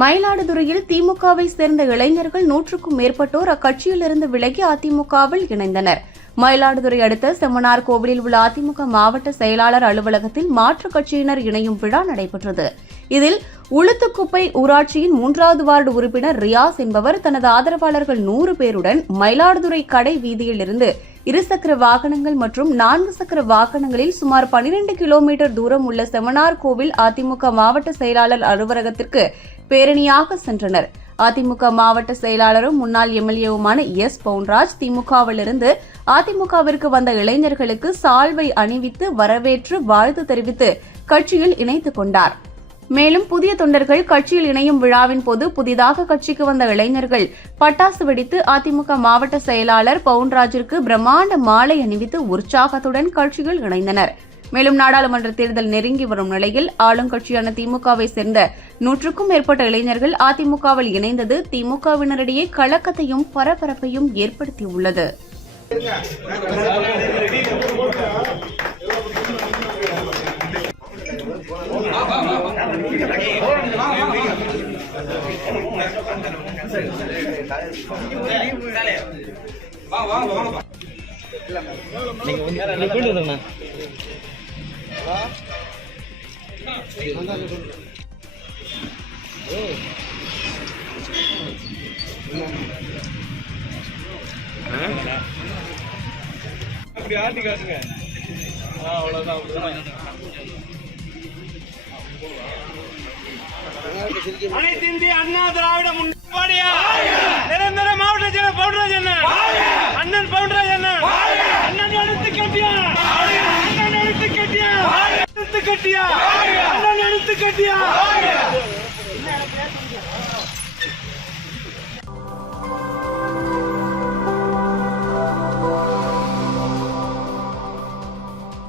மயிலாடுதுறையில் திமுகவை சேர்ந்த இளைஞர்கள் 100க்கும் மேற்பட்டோர் அக்கட்சியிலிருந்து விலகி அதிமுகவில் இணைந்தனர். மயிலாடுதுறை அடுத்த செம்மனார் கோவிலில் உள்ள அதிமுக மாவட்ட செயலாளர் அலுவலகத்தில் மாற்றுக் கட்சியினர் இணையும் விழா நடைபெற்றது. இதில் உளுத்துக்குப்பை ஊராட்சியின் 3வது வார்டு உறுப்பினர் ரியாஸ் என்பவர் தனது ஆதரவாளர்கள் 100 பேருடன் மயிலாடுதுறை கடை வீதியில் இருந்து இருசக்கர வாகனங்கள் மற்றும் 4 சக்கர வாகனங்களில் சுமார் 12 கிலோமீட்டர் தூரம் உள்ள செம்மனார் கோவில் அதிமுக மாவட்ட செயலாளர் அலுவலகத்திற்கு பேரணியாக சென்றனர். அதிமுக மாவட்ட செயலாளரும் முன்னாள் எம்எல்ஏவுமான எஸ் பவுன்ராஜ் திமுகவிலிருந்து அதிமுகவிற்கு வந்த இளைஞர்களுக்கு சால்வை அணிவித்து வரவேற்று வாழ்த்து தெரிவித்து கட்சியில் இணைத்துக் கொண்டார். மேலும் புதிய தொண்டர்கள் கட்சியில் இணையும் விழாவின் போது புதிதாக கட்சிக்கு வந்த இளைஞர்கள் பட்டாசு வெடித்து அதிமுக மாவட்ட செயலாளர் பவுன்ராஜிற்கு பிரம்மாண்ட மாலை அணிவித்து உற்சாகத்துடன் கட்சியில் இணைந்தனர். மேலும் நாடாளுமன்ற தேர்தல் நெருங்கி வரும் நிலையில் ஆளுங்கட்சியான திமுகவை சேர்ந்த 100க்கும் மேற்பட்ட இளைஞர்கள் அதிமுகவில் இணைந்தது திமுகவினரிடையே கலக்கத்தையும் பரபரப்பையும் ஏற்படுத்தியுள்ளது. அப்படி ஆட்டி காட்டுங்க. அவ்வளவுதான். அனைத்து இந்திய அண்ணா திராவிட முன்னேற்ற நிரந்தர மாவட்ட செயலர் பவுன்ராஜ் அண்ணன், அண்ணன் பவுன்ராஜ் அண்ணன், அண்ணன் எடுத்து கட்டியா, அண்ணன் எடுத்து கட்டியா, எடுத்து கட்டியா, அண்ணன் எடுத்து கட்டியா.